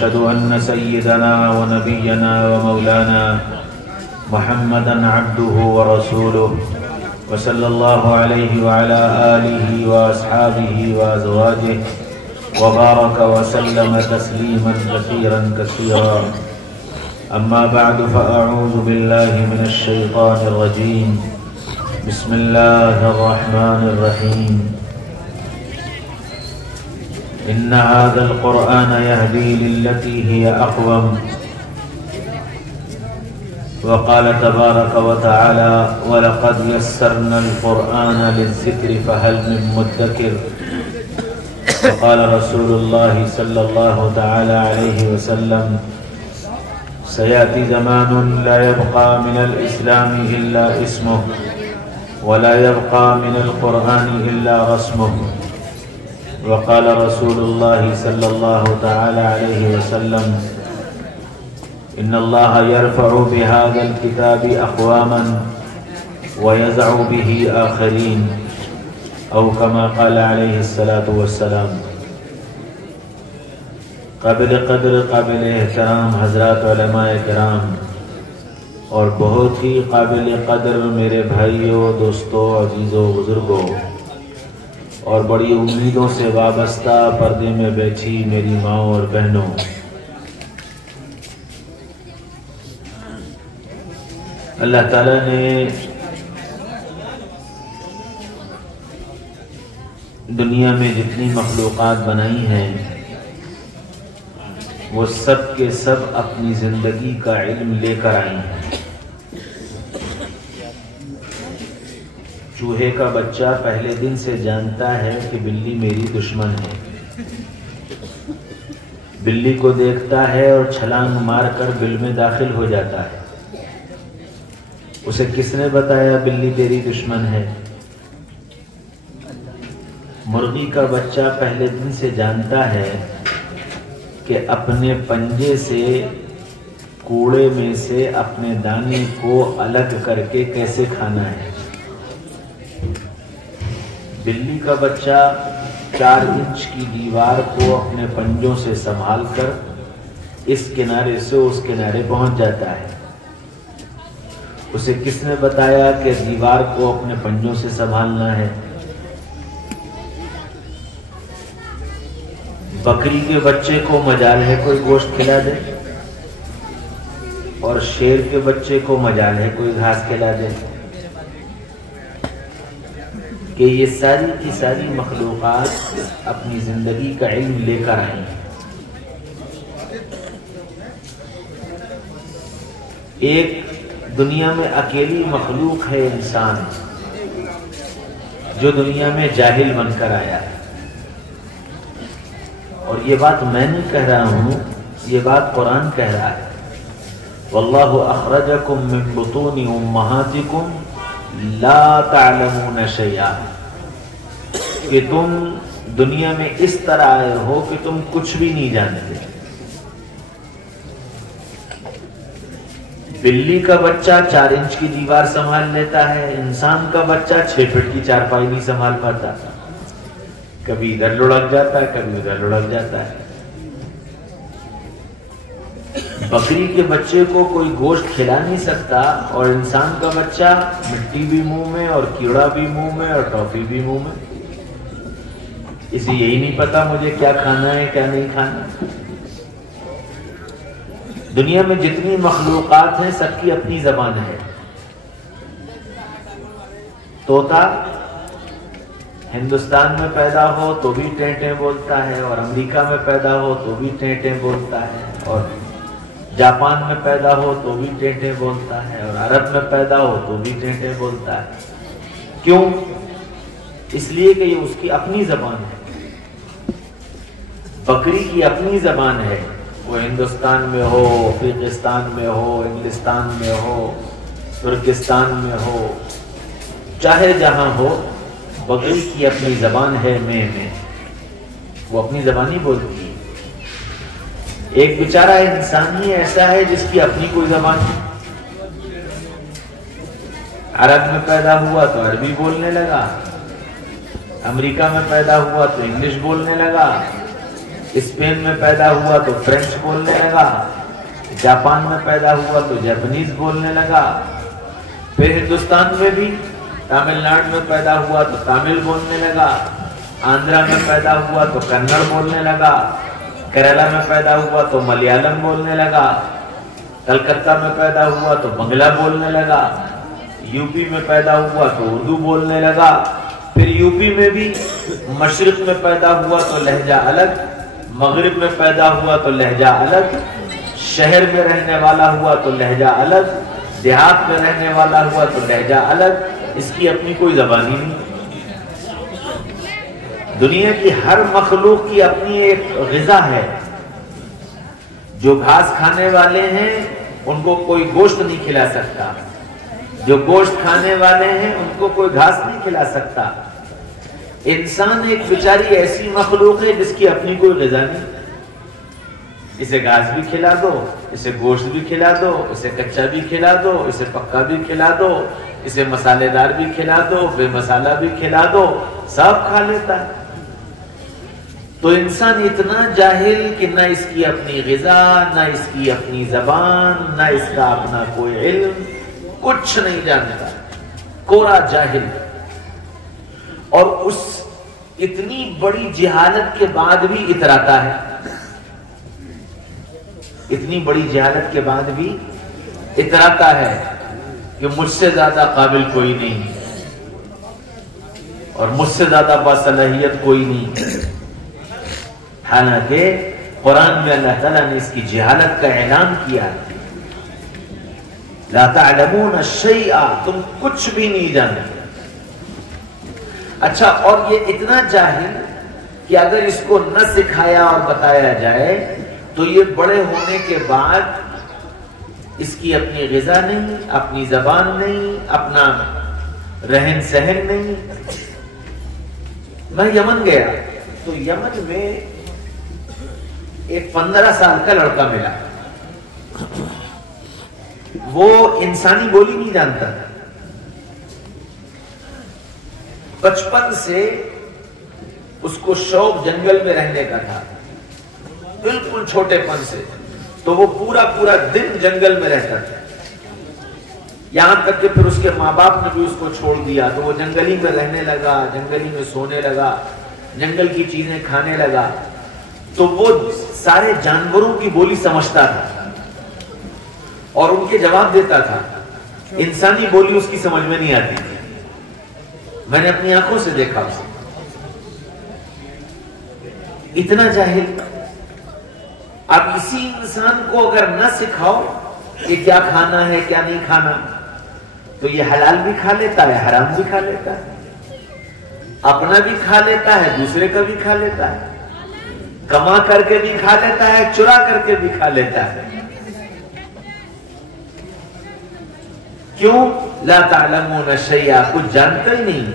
وأشهد أن سيدنا ونبينا ومولانا محمدا عبده ورسوله وصلى الله عليه وعلى آله وأصحابه وأزواجه وبارك وسلم تسليما كثيرا كثيرا. أما بعد فأعوذ بالله من الشيطان الرجيم. بسم الله الرحمن الرحيم. إن هذا القرآن يهدي للتي هي أقوم. وقال تبارك وتعالى ولقد يسرنا القرآن للذكر فهل من مدكر. وقال رسول الله صلى الله تعالى عليه وسلم سيأتي زمان لا يبقى من الإسلام إلا اسمه ولا يبقى من القرآن إلا رسمه. وقال رسول الله صلى الله تعالى عليه وسلم إن الله يرفع بهذا الكتاب أقواما ويزع به آخرين أو كما قال عليه الصلاة والسلام. قابل قدر قابل احترام حضرات علماء کرام اور بہت ہی قابل قدر میرے بھائیوں، دوستوں، عزیزوں، بزرگوں اور بڑی امیدوں سے وابستہ پردے میں بیٹھی میری ماں اور بہنوں، اللہ تعالیٰ نے دنیا میں جتنی مخلوقات بنائی ہیں وہ سب کے سب اپنی زندگی کا علم لے کر آئی ہیں. چوہے کا بچہ پہلے دن سے جانتا ہے کہ بلی میری دشمن ہے. بلی کو دیکھتا ہے اور چھلانگ مار کر بل میں داخل ہو جاتا ہے. اسے کس نے بتایا بلی تیری دشمن ہے؟ مرغی کا بچہ پہلے دن سے جانتا ہے کہ اپنے پنجے سے کوڑے میں سے اپنے دانے کو الگ کر کے کیسے کھانا ہے. بلی کا بچہ 4 انچ کی دیوار کو اپنے پنجوں سے سنبھال کر اس کنارے سے اس کنارے پہنچ جاتا ہے. اسے کس نے بتایا کہ دیوار کو اپنے پنجوں سے سنبھالنا ہے؟ بکری کے بچے کو مجال ہے کوئی گوشت کھلا دے، اور شیر کے بچے کو مجال ہے کوئی گھاس کھلا دے، کہ یہ ساری کی ساری مخلوقات اپنی زندگی کا علم لے کر آئیں. ایک دنیا میں اکیلی مخلوق ہے انسان، جو دنیا میں جاہل بن کر آیا ہے. اور یہ بات میں نہیں کہہ رہا ہوں، یہ بات قرآن کہہ رہا ہے. واللہ اخرجکم من بطون امہاتکم لا تعلمون شیئا، کہ تم دنیا میں اس طرح آئے ہو کہ تم کچھ بھی نہیں جانتے. بلی کا بچہ 4 انچ کی دیوار سنبھال لیتا ہے، انسان کا بچہ 6 فٹ کی چارپائی نہیں سنبھال پاتا. کبھی ادھر لڑک جاتا ہے، کبھی ادھر لڑک جاتا ہے. بکری کے بچے کو کوئی گوشت کھلا نہیں سکتا، اور انسان کا بچہ مٹی بھی منہ میں اور کیڑا بھی منہ میں اور ٹافی بھی منہ میں. اسے یہی نہیں پتا مجھے کیا کھانا ہے کیا نہیں کھانا. دنیا میں جتنی مخلوقات ہیں سب کی اپنی زبان ہے. طوطا ہندوستان میں پیدا ہو تو بھی ٹیں ٹیں بولتا ہے، اور امریکہ میں پیدا ہو تو بھی ٹیں ٹیں بولتا ہے، اور جاپان میں پیدا ہو تو بھی ٹیں ٹیں بولتا ہے، اور عرب میں پیدا ہو تو بھی ٹیں ٹیں بولتا ہے. کیوں؟ اس لیے کہ یہ اس کی اپنی زبان ہے. بکری کی اپنی زبان ہے، وہ ہندوستان میں ہو، افریقستان میں ہو، انگلستان میں ہو، ترکستان میں ہو، چاہے جہاں ہو، بکری کی اپنی زبان ہے. میں وہ اپنی زبان ہی بولتی ہے. ایک بیچارہ انسان ہی ایسا ہے جس کی اپنی کوئی زبان ہے. عرب میں پیدا ہوا تو عربی بولنے لگا، امریکہ میں پیدا ہوا تو انگلش بولنے لگا، اسپین میں پیدا ہوا تو فرینچ بولنے لگا، جاپان میں پیدا ہوا تو جاپنیز بولنے لگا، پھر ہندوستان میں بھی تامل ناڈو میں پیدا ہوا تو تامل بولنے لگا، آندھرا میں پیدا ہوا تو کنڑ بولنے لگا، کیرلا میں پیدا ہوا تو ملیالم بولنے لگا، کلکتہ میں پیدا ہوا تو بنگلہ بولنے لگا، یو پی میں پیدا ہوا تو اردو بولنے لگا، پھر یو پی میں بھی مشرق میں پیدا ہوا تو لہجہ الگ، مغرب میں پیدا ہوا تو لہجہ الگ، شہر میں رہنے والا ہوا تو لہجہ الگ، دیہات میں رہنے والا ہوا تو لہجہ الگ، اس کی اپنی کوئی زبان ہی نہیں۔ دنیا کی ہر مخلوق کی اپنی ایک غذا ہے۔ جو گھاس کھانے والے ہیں ان کو کوئی گوشت نہیں کھلا سکتا، جو گوشت کھانے والے ہیں ان کو کوئی گھاس نہیں کھلا سکتا۔ انسان ایک بیچاری ایسی مخلوق ہے جس کی اپنی کوئی غذا نہیں۔ اسے گھاس بھی کھلا دو، اسے گوشت بھی کھلا دو، اسے کچا بھی کھلا دو، اسے پکا بھی کھلا دو، اسے مسالے دار بھی کھلا دو، بے مسالہ بھی کھلا دو، سب کھا لیتا ہے۔ تو انسان اتنا جاہل کہ نہ اس کی اپنی غذا، نہ اس کی اپنی زبان، نہ اس کا اپنا کوئی علم، کچھ نہیں جانتا، کورا جاہل۔ اور اس اتنی بڑی جہالت کے بعد بھی اتراتا ہے، اتنی بڑی جہالت کے بعد بھی اتراتا ہے کہ مجھ سے زیادہ قابل کوئی نہیں اور مجھ سے زیادہ باصلاحیت کوئی نہیں۔ حالانکہ قرآن میں اللہ تعالیٰ نے اس کی جہالت کا اعلان کیا ہے، لا تعلمون شیئا، تم کچھ بھی نہیں جانتے۔ اچھا، اور یہ اتنا جاہل کہ اگر اس کو نہ سکھایا اور بتایا جائے تو یہ بڑے ہونے کے بعد اس کی اپنی غذا نہیں، اپنی زبان نہیں، اپنا رہن سہن نہیں۔ میں یمن گیا تو یمن میں ایک 15 سال کا لڑکا ملا، وہ انسانی بولی نہیں جانتا، بچپن سے اس کو شوق جنگل میں رہنے کا تھا، بالکل چھوٹے پن سے، تو وہ پورا دن جنگل میں رہتا تھا، یہاں تک کہ پھر اس کے ماں باپ نے بھی اس کو چھوڑ دیا تو وہ جنگلی میں رہنے لگا، جنگلی میں سونے لگا، جنگل کی چیزیں کھانے لگا۔ تو وہ سارے جانوروں کی بولی سمجھتا تھا اور ان کے جواب دیتا تھا، انسانی بولی اس کی سمجھ میں نہیں آتی تھی۔ میں نے اپنی آنکھوں سے دیکھا اسے، اتنا جاہل۔ اب اسی انسان کو اگر نہ سکھاؤ کہ کیا کھانا ہے کیا نہیں کھانا، تو یہ حلال بھی کھا لیتا ہے، حرام بھی کھا لیتا ہے، اپنا بھی کھا لیتا ہے، دوسرے کا بھی کھا لیتا ہے، کما کر کے بھی کھا لیتا ہے، چرا کر کے بھی کھا لیتا ہے۔ کیوں؟ لا تعلمون شیئا، کچھ جانتا ہی نہیں۔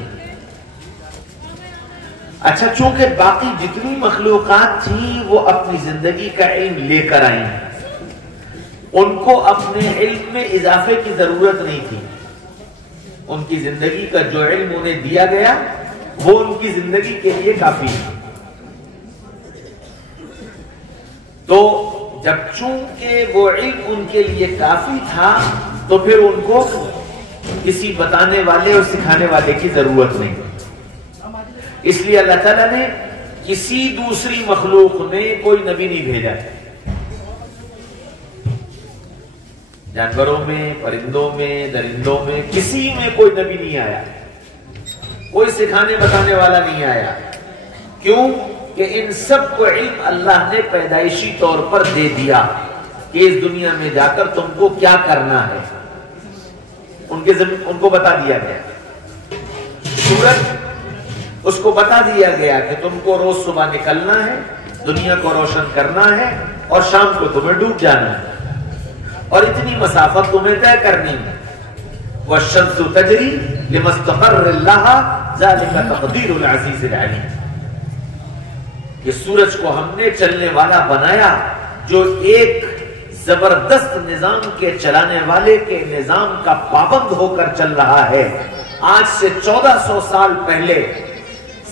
اچھا، چونکہ باقی جتنی مخلوقات تھیں وہ اپنی زندگی کا علم لے کر آئی ہیں، ان کو اپنے علم میں اضافے کی ضرورت نہیں تھی، ان کی زندگی کا جو علم انہیں دیا گیا وہ ان کی زندگی کے لیے کافی ہے۔ تو جب چونکہ وہ علم ان کے لیے کافی تھا تو پھر ان کو کسی بتانے والے اور سکھانے والے کی ضرورت نہیں۔ اس لیے اللہ تعالیٰ نے کسی دوسری مخلوق میں کوئی نبی نہیں بھیجا، جانوروں میں، پرندوں میں، درندوں میں، کسی میں کوئی نبی نہیں آیا، کوئی سکھانے بتانے والا نہیں آیا۔ کیوں؟ کہ ان سب کو علم اللہ نے پیدائشی طور پر دے دیا کہ اس دنیا میں جا کر تم کو کیا کرنا ہے، ان کو بتا دیا گیا۔ سورج، اس کو بتا دیا گیا کہ تم کو روز صبح نکلنا ہے، دنیا کو روشن کرنا ہے اور شام کو تمہیں ڈوب جانا ہے، اور اتنی مسافت تمہیں طے کرنی ہے۔ وَالشَّمْسُ تَجْرِي لِمَسْتَقَرٍّ لَهَا ذَلِكَ تَقْدِيرُ الْعَزِيزِ الْعَلِيمِ۔ یہ سورج کو ہم نے چلنے والا بنایا، جو ایک زبردست نظام کے چلانے والے کے نظام کا پابند ہو کر چل رہا ہے۔ آج سے 1400 سال پہلے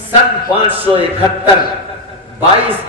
سن 571 22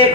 1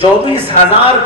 24,000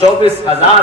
24,000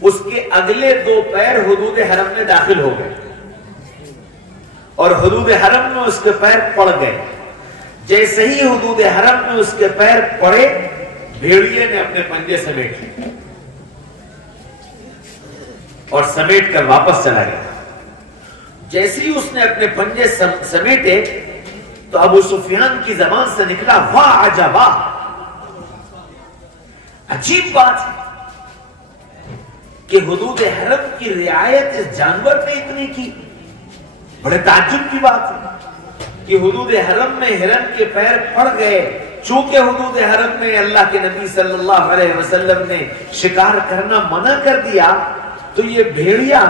اس کے اگلے 2 پیر حدود حرم میں داخل ہو گئے اور حدود حرم میں اس کے پیر پڑ گئے. جیسے ہی حدود حرم میں اس کے پیر پڑے، بھیڑیے نے اپنے پنجے سمیٹ لیے اور سمیٹ کر واپس چلا گیا. جیسے ہی اس نے اپنے پنجے سمیٹے تو ابو سفیان کی زبان سے نکلا واہ عجبا، عجیب بات کہ حدود حرم کی رعایت اس جانور نے اتنی کی. بڑے تعجب کی بات ہے کہ حدود حرم میں ہرن کے پیر پڑ گئے. چونکہ حدود حرم میں اللہ کے نبی صلی اللہ علیہ وسلم نے شکار کرنا منع کر دیا، تو یہ بھیڑیا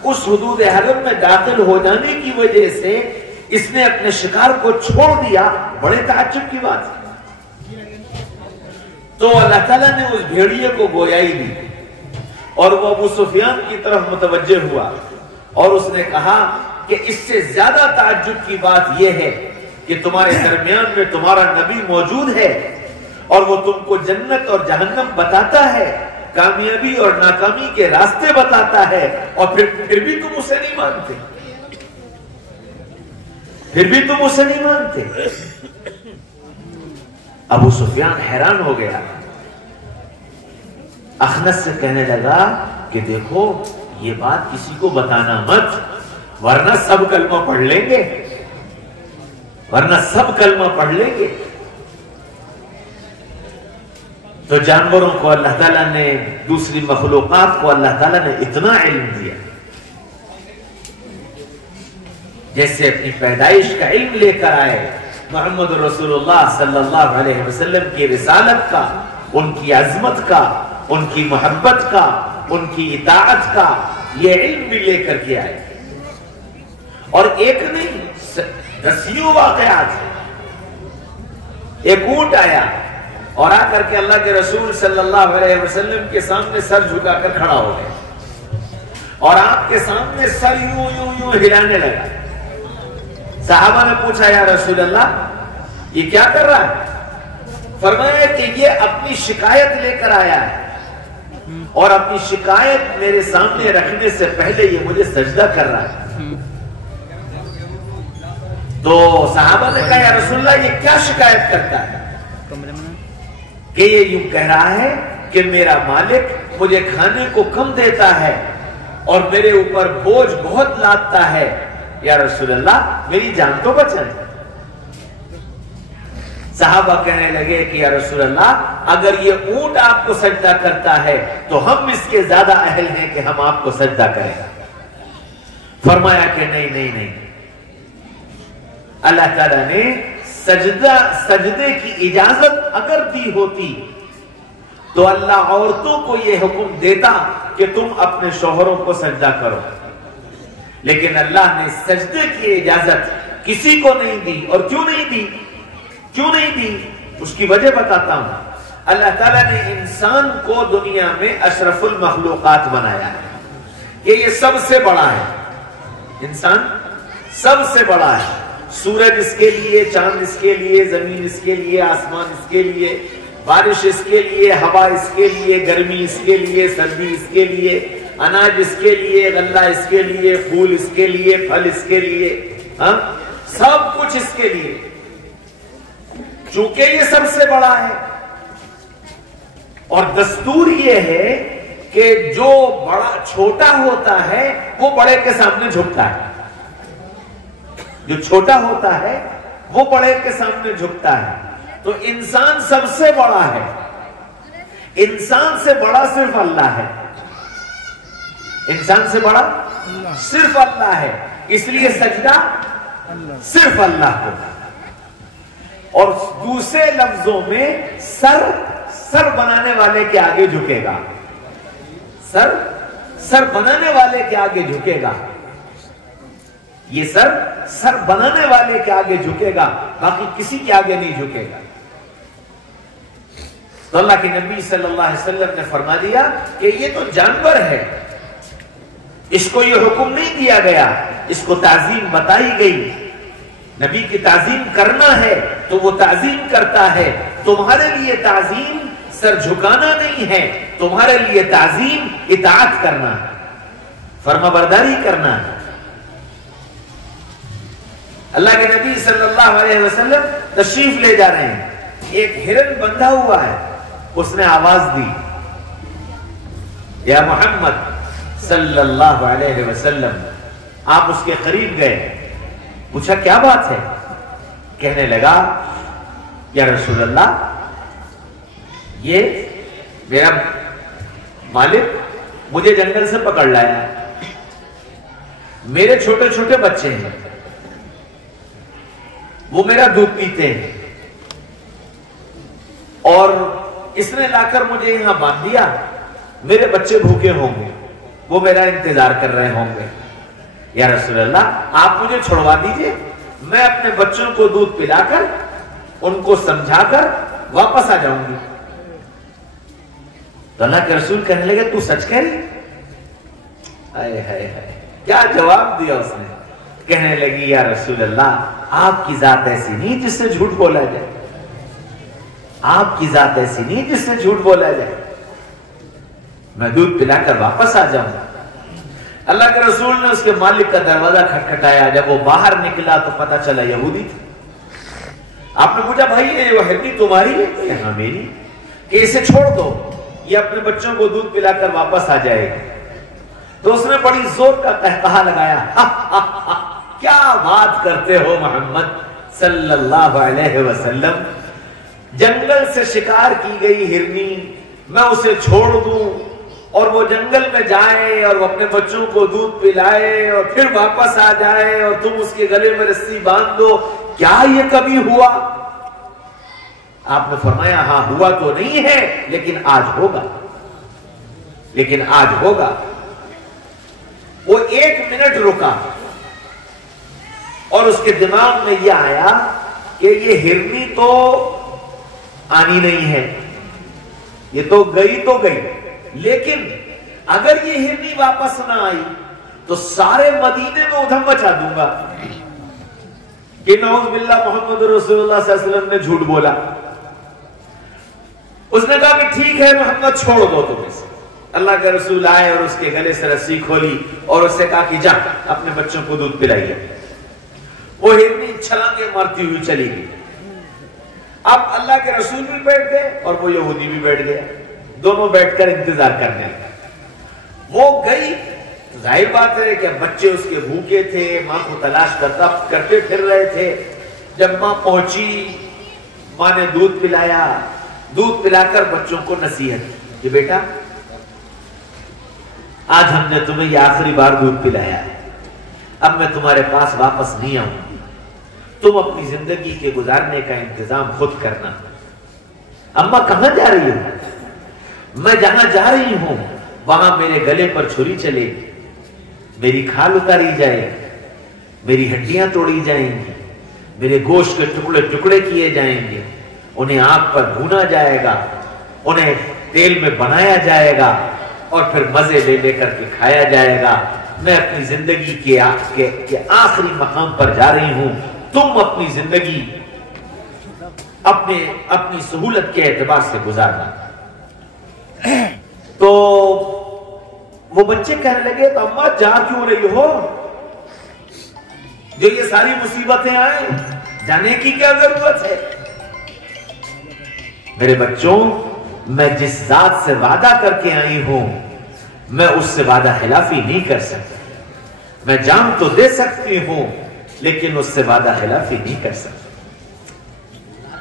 اس حدود حرم میں داخل ہو جانے کی وجہ سے اس نے اپنے شکار کو چھوڑ دیا. بڑے تعجب کی بات ہے. تو اللہ تعالیٰ نے اس بھیڑیے کو گویائی دی اور وہ ابو سفیان کی طرف متوجہ ہوا اور اس نے کہا کہ اس سے زیادہ تعجب کی بات یہ ہے کہ تمہارے درمیان میں تمہارا نبی موجود ہے اور وہ تم کو جنت اور جہنم بتاتا ہے، کامیابی اور ناکامی کے راستے بتاتا ہے، اور پھر بھی تم اسے نہیں مانتے. پھر بھی تم اسے نہیں مانتے. ابو سفیان حیران ہو گیا. اخنس سے کہنے لگا کہ دیکھو یہ بات کسی کو بتانا مت، ورنہ سب کلمہ پڑھ لیں گے، ورنہ سب کلمہ پڑھ لیں گے. تو جانوروں کو اللہ تعالیٰ نے، دوسری مخلوقات کو اللہ تعالیٰ نے اتنا علم دیا، جیسے اپنی پیدائش کا علم لے کر آئے محمد رسول اللہ صلی اللہ علیہ وسلم کی رسالت کا، ان کی عظمت کا، ان کی محبت کا، ان کی اطاعت کا یہ علم بھی لے کر کے آئے. اور ایک نہیں، 10 واقعات. ایک اونٹ آیا اور آ کر کے اللہ کے رسول صلی اللہ علیہ وسلم کے سامنے سر جھکا کر کھڑا ہو گیا اور آپ کے سامنے سر یوں یوں یوں ہلانے لگا. صحابہ نے پوچھا یا رسول اللہ یہ کیا کر رہا ہے؟ فرمایا کہ یہ اپنی شکایت لے کر آیا ہے اور اپنی شکایت میرے سامنے رکھنے سے پہلے یہ مجھے سجدہ کر رہا ہے. تو صحابہ نے کہا یا رسول اللہ یہ کیا شکایت کرتا ہے؟ کہ یہ یوں کہہ رہا ہے کہ میرا مالک مجھے کھانے کو کم دیتا ہے اور میرے اوپر بوجھ بہت لادتا ہے. یا رسول اللہ میری جان تو بچائیں. صحابہ کہنے لگے کہ یا رسول اللہ اگر یہ اونٹ آپ کو سجدہ کرتا ہے تو ہم اس کے زیادہ اہل ہیں کہ ہم آپ کو سجدہ کریں. فرمایا کہ نہیں نہیں نہیں، اللہ تعالیٰ نے سجدے کی اجازت اگر دی ہوتی تو اللہ عورتوں کو یہ حکم دیتا کہ تم اپنے شوہروں کو سجدہ کرو، لیکن اللہ نے سجدے کی اجازت کسی کو نہیں دی. اور کیوں نہیں دی؟ کیوں نہیں دی اس کی وجہ بتاتا ہوں. اللہ تعالیٰ نے انسان کو دنیا میں اشرف المخلوقات بنایا ہے کہ یہ سب سے بڑا ہے. انسان سب سے بڑا ہے. سورج اس کے لیے، چاند اس کے لیے، زمین اس کے لیے، آسمان اس کے لیے، بارش اس کے لیے، ہوا اس کے لیے، گرمی اس کے لیے، سردی اس کے لیے، اناج اس کے لیے، غلہ اس کے لیے، پھول اس کے لیے، پھل اس کے لیے، سب کچھ اس کے لیے. چونکہ یہ سب سے بڑا ہے اور دستور یہ ہے کہ جو بڑا چھوٹا ہوتا ہے وہ بڑے کے سامنے جھکتا ہے. جو چھوٹا ہوتا ہے وہ بڑے کے سامنے جھکتا ہے. تو انسان سب سے بڑا ہے. انسان سے بڑا صرف اللہ ہے. انسان سے بڑا صرف اللہ ہے. اس لیے سجدہ صرف اللہ کو. اور دوسرے لفظوں میں سر بنانے والے کے آگے جھکے گا. سر بنانے والے کے آگے جھکے گا. یہ سر بنانے والے کے آگے جھکے گا، باقی کسی کے آگے نہیں جھکے گا. تو اللہ کے نبی صلی اللہ علیہ وسلم نے فرما دیا کہ یہ تو جانور ہے، اس کو یہ حکم نہیں دیا گیا، اس کو تعظیم بتائی گئی. نبی کی تعظیم کرنا ہے تو وہ تعظیم کرتا ہے. تمہارے لیے تعظیم سر جھکانا نہیں ہے، تمہارے لیے تعظیم اطاعت کرنا ہے، فرما برداری کرنا ہے۔ اللہ کے نبی صلی اللہ علیہ وسلم تشریف لے جا رہے ہیں، ایک ہرن بندھا ہوا ہے، اس نے آواز دی یا محمد صلی اللہ علیہ وسلم۔ آپ اس کے قریب گئے، پوچھا کیا بات ہے؟ کہنے لگا یا رسول اللہ، یہ میرا مالک مجھے جنگل سے پکڑ لایا، میرے چھوٹے چھوٹے بچے ہیں، وہ میرا دودھ پیتے ہیں، اور اس نے لا کر مجھے یہاں باندھ دیا، میرے بچے بھوکے ہوں گے، وہ میرا انتظار کر رہے ہوں گے، یا رسول اللہ آپ مجھے چھوڑوا دیجئے، میں اپنے بچوں کو دودھ پلا کر ان کو سمجھا کر واپس آ جاؤں گی۔ تو اللہ کے رسول کہنے لگے تو سچ کہہ رہی؟ ہائے ہائے ہائے، کیا جواب دیا اس نے؟ کہنے لگی یا رسول اللہ آپ کی ذات ایسی نہیں جس سے جھوٹ بولا جائے، آپ کی ذات ایسی نہیں جس سے جھوٹ بولا جائے، میں دودھ پلا کر واپس آ جاؤں۔ اللہ کے رسول نے اس کے مالک کا دروازہ کھٹکھٹایا، جب وہ باہر نکلا تو پتا چلا یہودی تھی۔ آپ نے پوچھا بھائی یہ ہڈی تمہاری ہے؟ ہاں میری، کہ اسے چھوڑ دو، یہ اپنے بچوں کو دودھ پلا کر واپس آ جائے گی۔ تو اس نے بڑی زور کا قہقہا لگایا، کیا بات کرتے ہو محمد صلی اللہ علیہ وسلم، جنگل سے شکار کی گئی ہرنی میں اسے چھوڑ دوں اور وہ جنگل میں جائے اور وہ اپنے بچوں کو دودھ پلائے اور پھر واپس آ جائے اور تم اس کے گلے میں رسی باندھ دو، کیا یہ کبھی ہوا؟ آپ نے فرمایا ہاں ہوا تو نہیں ہے لیکن آج ہوگا، لیکن آج ہوگا۔ وہ 1 منٹ رکا اور اس کے دماغ میں یہ آیا کہ یہ ہرنی تو آنی نہیں ہے، یہ تو گئی، لیکن اگر یہ ہرنی واپس نہ آئی تو سارے مدینے میں ادھم مچا دوں گا کہ نعوذ باللہ محمد رسول اللہ صلی اللہ علیہ وسلم نے جھوٹ بولا۔ اس نے کہا کہ ٹھیک ہے محمد چھوڑ دو تم اسے۔ اللہ کے رسول آئے اور اس کے گلے سے رسی کھولی اور اس سے کہا کہ جا اپنے بچوں کو دودھ پلائیے۔ وہ ہرنی چھلانگیں مارتی ہوئی چلی گئی۔ اب اللہ کے رسول بھی بیٹھ گئے اور وہ یہودی بھی بیٹھ گیا، دونوں بیٹھ کر انتظار کرنے لگے۔ وہ گئی، ظاہر بات ہے کہ بچے اس کے بھوکے تھے، ماں کو تلاش کرتے پھر رہے تھے۔ جب ماں پہنچی، ماں نے دودھ پلایا، دودھ پلا کر بچوں کو نصیحت کہ بیٹا آج ہم نے تمہیں یہ آخری بار دودھ پلایا ہے، اب میں تمہارے پاس واپس نہیں آؤں گی، تم اپنی زندگی کے گزارنے کا انتظام خود کرنا۔ اماں کہاں جا رہی ہو؟ میں جہاں جا رہی ہوں وہاں میرے گلے پر چھری چلے گی، میری کھال اتاری جائے گی، میری ہڈیاں توڑی جائیں گی، میرے گوشت کے ٹکڑے ٹکڑے کیے جائیں گے، انہیں آگ پر بھونا جائے گا، انہیں تیل میں بنایا جائے گا اور پھر مزے لے لے کر کے کھایا جائے گا۔ میں اپنی زندگی کے آخری مقام پر جا رہی ہوں، تم اپنی زندگی اپنی سہولت کے اعتبار سے گزارنا۔ تو وہ بچے کہنے لگے تو اماں جا کیوں رہی ہو؟ جو یہ ساری مصیبتیں آئیں جانے کی کیا ضرورت ہے؟ میرے بچوں، میں جس ذات سے وعدہ کر کے آئی ہوں میں اس سے وعدہ خلافی نہیں کر سکتی، میں جان تو دے سکتی ہوں لیکن اس سے وعدہ خلافی نہیں کر سکتی۔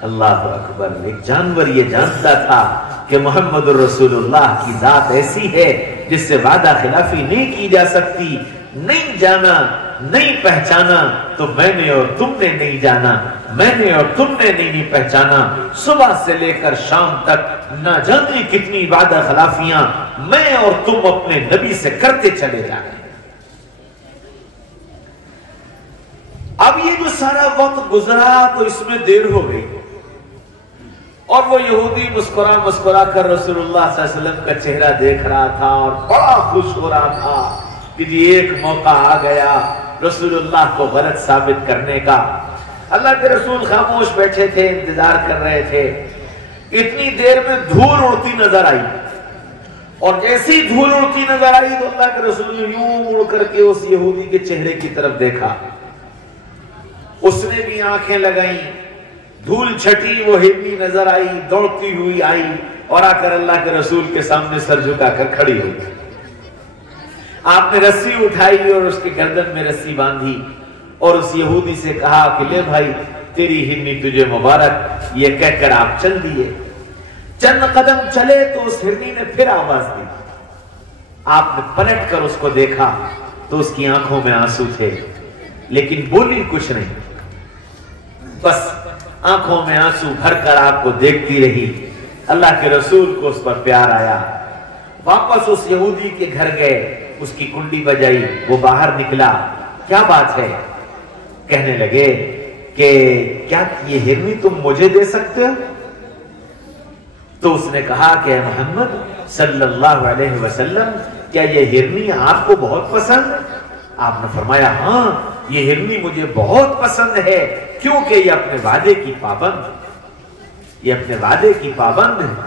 اللہ اکبر، ایک جانور یہ جانتا تھا کہ محمد الرسول اللہ کی ذات ایسی ہے جس سے وعدہ خلافی نہیں کی جا سکتی۔ نہیں جانا، نہیں پہچانا تو میں نے اور تم نے نہیں جانا، میں نے اور تم نے نہیں پہچانا۔ صبح سے لے کر شام تک نہ جانے کتنی وعدہ خلافیاں میں اور تم اپنے نبی سے کرتے چلے جا رہے ہیں۔ اب یہ جو سارا وقت گزرا تو اس میں دیر ہو گئی اور وہ یہودی مسکرا کر رسول اللہ صلی اللہ علیہ وسلم کا چہرہ دیکھ رہا تھا اور بڑا خوش ہو رہا تھا کہ جی ایک موقع آ گیا رسول اللہ کو غلط ثابت کرنے کا۔ اللہ کے رسول خاموش بیٹھے تھے، انتظار کر رہے تھے۔ اتنی دیر میں دھول اڑتی نظر آئی، اور جیسی دھول اڑتی نظر آئی تو اللہ کے رسول نے یوں مڑ کر کے اس یہودی کے چہرے کی طرف دیکھا، اس نے بھی آنکھیں لگائیں، دھول چھٹی، وہ ہرنی نظر آئی، دوڑتی ہوئی آئی اور آ کر اللہ کے رسول کے سامنے سر جھکا کر کھڑی ہو گئی۔ آپ نے رسی اٹھائی اور اس کے گردن میں رسی باندھی اور اس یہودی سے کہا کہ لے بھائی تیری ہرنی تجھے مبارک، یہ کہہ کر آپ چل دیے۔ چند قدم چلے تو اس ہرنی نے پھر آواز دی، آپ نے پلٹ کر اس کو دیکھا تو اس کی آنکھوں میں آنسو تھے، لیکن بولی کچھ نہیں، بس آنکھوں میں آنسو بھر کر آپ کو دیکھتی رہی۔ اللہ کے رسول کو اس پر پیار آیا، واپس اس یہودی کے گھر گئے، اس کی کنڈی بجائی، وہ باہر نکلا، کیا بات ہے؟ کہنے لگے کہ کیا یہ ہرنی تم مجھے دے سکتے ہو؟ تو اس نے کہا کہ اے محمد صلی اللہ علیہ وسلم، کیا یہ ہرنی آپ کو بہت پسند ہے؟ آپ نے فرمایا ہاں یہ ہرنی مجھے بہت پسند ہے، کیونکہ یہ اپنے وعدے کی پابند ہے، یہ اپنے وعدے کی پابند ہے۔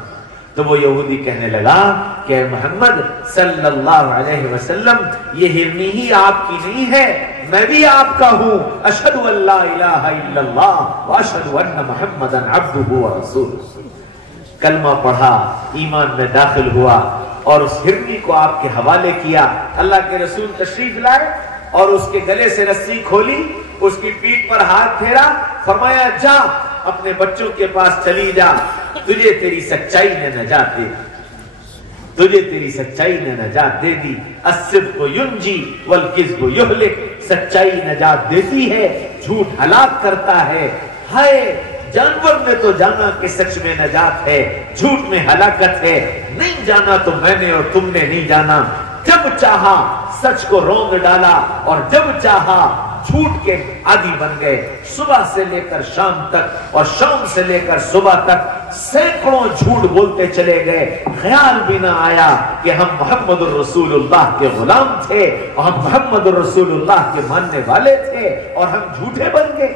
تو وہ یہودی کہنے لگا کہ اے محمد صلی اللہ علیہ وسلم، یہ ہرنی ہی آپ کی نہیں ہے، میں بھی آپ کا ہوں، اشہد ان لا الہ الا اللہ واشہد ان محمدا عبدہ ورسولہ۔ کلمہ پڑھا، ایمان میں داخل ہوا اور اس ہرنی کو آپ کے حوالے کیا۔ اللہ کے رسول تشریف لائے اور اس کے گلے سے رسی کھولی، اس کی پیٹھ پر ہاتھ پھیرا، فرمایا جا اپنے بچوں کے پاس چلی جا، تجھے تیری سچائی نے نجات دے دی، تجھے تیری سچائی نے نجات دے دی۔ الصدق ینجی والکذب یہلک، سچائی نجات دیتی ہے، جھوٹ ہلاک کرتا ہے۔ ہائے جانور نے تو جانا کہ سچ میں نجات ہے، جھوٹ میں ہلاکت ہے، نہیں جانا تو میں نے اور تم نے نہیں جانا۔ جب چاہا سچ کو رونگ ڈالا اور جب چاہا جھوٹ کے عادی بن گئے۔ صبح سے لے کر شام تک اور شام سے لے کر صبح تک سینکڑوں جھوٹ بولتے چلے گئے، خیال بھی نہ آیا کہ ہم محمد الرسول اللہ کے غلام تھے اور ہم محمد الرسول اللہ کے ماننے والے تھے اور ہم جھوٹے بن گئے۔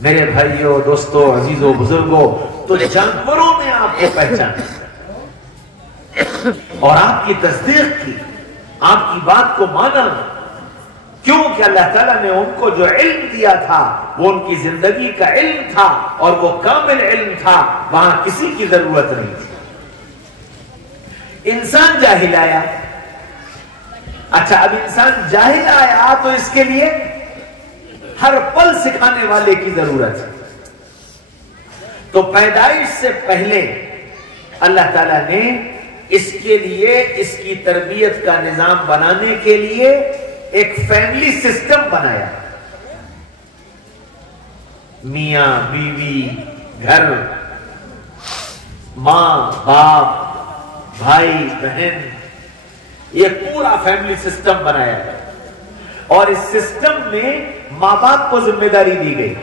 میرے بھائیوں، دوستوں، عزیزوں، بزرگوں، تو جانوروں نے آپ کو پہچانا اور آپ کی تصدیق کی، آپ کی بات کو مانا، کیونکہ اللہ تعالیٰ نے ان کو جو علم دیا تھا وہ ان کی زندگی کا علم تھا اور وہ کامل علم تھا، وہاں کسی کی ضرورت نہیں تھی۔ انسان جاہل آیا، اچھا اب انسان جاہل آیا تو اس کے لیے ہر پل سکھانے والے کی ضرورت ہے۔ تو پیدائش سے پہلے اللہ تعالیٰ نے اس کے لیے، اس کی تربیت کا نظام بنانے کے لیے ایک فیملی سسٹم بنایا، میاں بیوی، گھر، ماں باپ، بھائی بہن، یہ پورا فیملی سسٹم بنایا ہے۔ اور اس سسٹم میں ماں باپ کو ذمہ داری دی گئی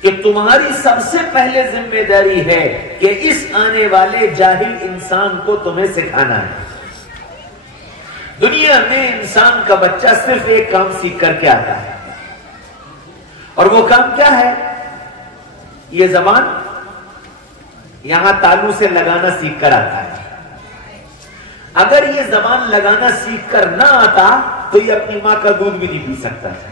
کہ تمہاری سب سے پہلے ذمہ داری ہے کہ اس آنے والے جاہل انسان کو تمہیں سکھانا ہے۔ دنیا میں انسان کا بچہ صرف ایک کام سیکھ کر کے آتا ہے، اور وہ کام کیا ہے؟ یہ زبان یہاں تالو سے لگانا سیکھ کر آتا ہے۔ اگر یہ زبان لگانا سیکھ کر نہ آتا تو یہ اپنی ماں کا دودھ بھی نہیں پی سکتا تھا۔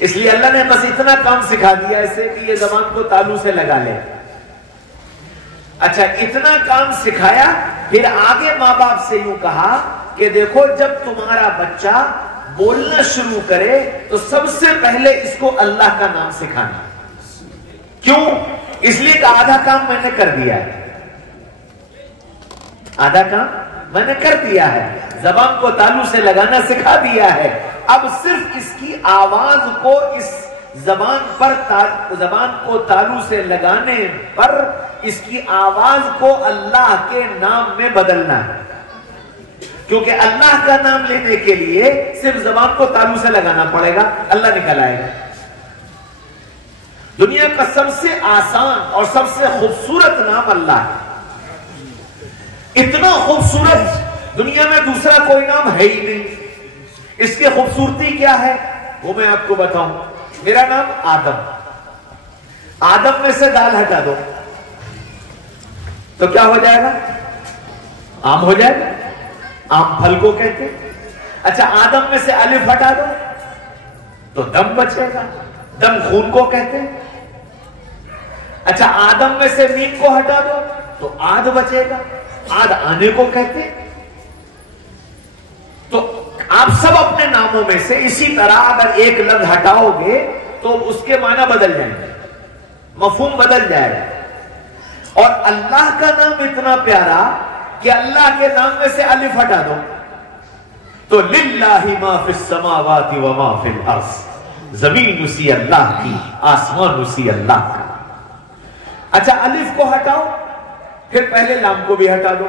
اس لیے اللہ نے بس اتنا کام سکھا دیا اسے کہ یہ زبان کو تالو سے لگا لے۔ اچھا اتنا کام سکھایا، پھر آگے ماں باپ سے یوں کہا کہ دیکھو جب تمہارا بچہ بولنا شروع کرے تو سب سے پہلے اس کو اللہ کا نام سکھانا۔ کیوں؟ اس لیے کہ آدھا کام میں نے کر دیا ہے، آدھا کام میں نے کر دیا ہے، زبان کو تالو سے لگانا سکھا دیا ہے، اب صرف اس کی آواز کو اس زبان کو تالو سے لگانے پر اس کی آواز کو اللہ کے نام میں بدلنا ہے، کیونکہ اللہ کا نام لینے کے لیے صرف زبان کو تالو سے لگانا پڑے گا، اللہ نکل آئے گا۔ دنیا کا سب سے آسان اور سب سے خوبصورت نام اللہ ہے، اتنا خوبصورت دنیا میں دوسرا کوئی نام ہے ہی نہیں۔ اس کی خوبصورتی کیا ہے وہ میں آپ کو بتاؤں۔ میرا نام آدم، آدم میں سے دال ہٹا دو تو کیا ہو جائے گا؟ آم ہو جائے گا. آم پھل کو کہتے ہیں. اچھا آدم میں سے الف ہٹا دو تو دم بچے گا. دم خون کو کہتے ہیں. اچھا آدم میں سے میم کو ہٹا دو تو آد بچے گا. آد آنے کو کہتے ہیں. تو آپ سب اپنے ناموں میں سے اسی طرح اگر ایک لفظ ہٹاؤ گے تو اس کے معنی بدل جائیں گے, مفہوم بدل جائے گا. اور اللہ کا نام اتنا پیارا کہ اللہ کے نام میں سے الف ہٹا دو تو للہ ما فی السماوات و ما فی الارض. زمین اسی اللہ کی, آسمان اسی اللہ کا. اچھا الف کو ہٹاؤ پھر پہلے لام کو بھی ہٹا دو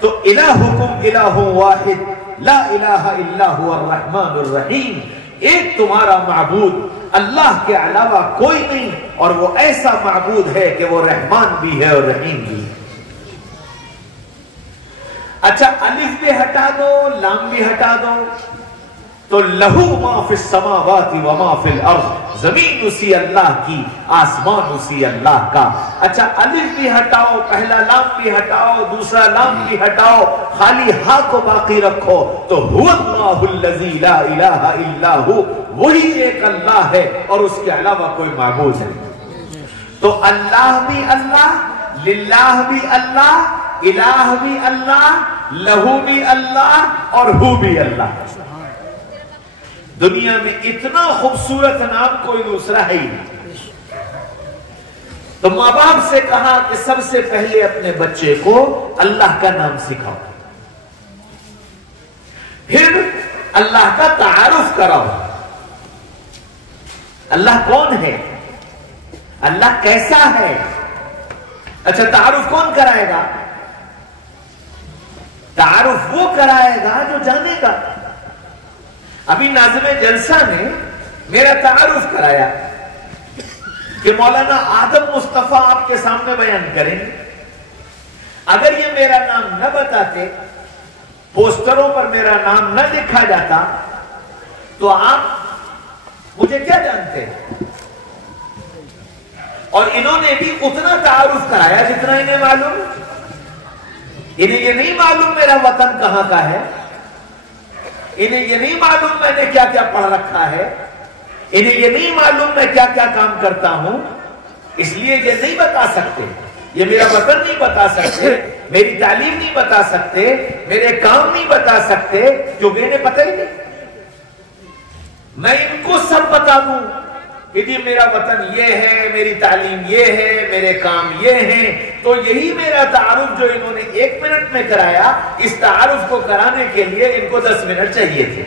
تو الہکم الہ واحد لا الہ الا هو الرحمن الرحیم. ایک تمہارا معبود اللہ کے علاوہ کوئی نہیں, اور وہ ایسا معبود ہے کہ وہ رحمان بھی ہے اور رحیم بھی ہے. اچھا الف بھی ہٹا دو, لام بھی ہٹا دو تو لہو ما فی السماوات و ما فی الارض. زمین اسی اللہ کی, آسمان اسی اللہ کا. اچھا الف بھی ہٹاؤ, پہلا لام بھی ہٹاؤ, دوسرا لام بھی ہٹاؤ, خالی ہا کو باقی رکھو تو هو اللہ الذی لا الہ الا هو. وہی ایک اللہ ہے اور اس کے علاوہ کوئی معبود ہے. تو اللہ بھی اللہ, للہ بھی اللہ, الہ بھی اللہ, لہو بھی اللہ اور ہو بھی اللہ. دنیا میں اتنا خوبصورت نام کوئی دوسرا ہے ہی نہیں. تو ماں باپ سے کہا کہ سب سے پہلے اپنے بچے کو اللہ کا نام سکھاؤ, پھر اللہ کا تعارف کراؤ. اللہ کون ہے, اللہ کیسا ہے. اچھا تعارف کون کرائے گا؟ تعارف وہ کرائے گا جو جانے گا. ابھی ناظم جلسہ نے میرا تعارف کرایا کہ مولانا آدم مصطفیٰ آپ کے سامنے بیان کریں. اگر یہ میرا نام نہ بتاتے, پوسٹروں پر میرا نام نہ لکھا جاتا تو آپ مجھے کیا جانتے. اور انہوں نے بھی اتنا تعارف کرایا جتنا انہیں معلوم. انہیں یہ نہیں معلوم میرا وطن کہاں کا ہے, انہیں یہ نہیں معلوم میں نے کیا کیا پڑھ رکھا ہے, انہیں یہ نہیں معلوم میں کیا کیا کام کرتا ہوں. اس لیے یہ نہیں بتا سکتے, یہ میرا وطن نہیں بتا سکتے, میری تعلیم نہیں بتا سکتے, میرے کام نہیں بتا سکتے, کیونکہ انہیں پتہ ہی نہیں. میں ان کو سب بتا دوں کہ جی میرا وطن یہ ہے, میری تعلیم یہ ہے, میرے کام یہ ہیں, تو یہی میرا تعارف جو انہوں نے 1 منٹ میں کرایا, اس تعارف کو کرانے کے لیے ان کو 10 منٹ چاہیے تھے.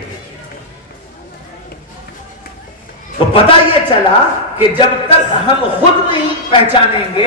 تو پتہ یہ چلا کہ جب تک ہم خود نہیں پہچانیں گے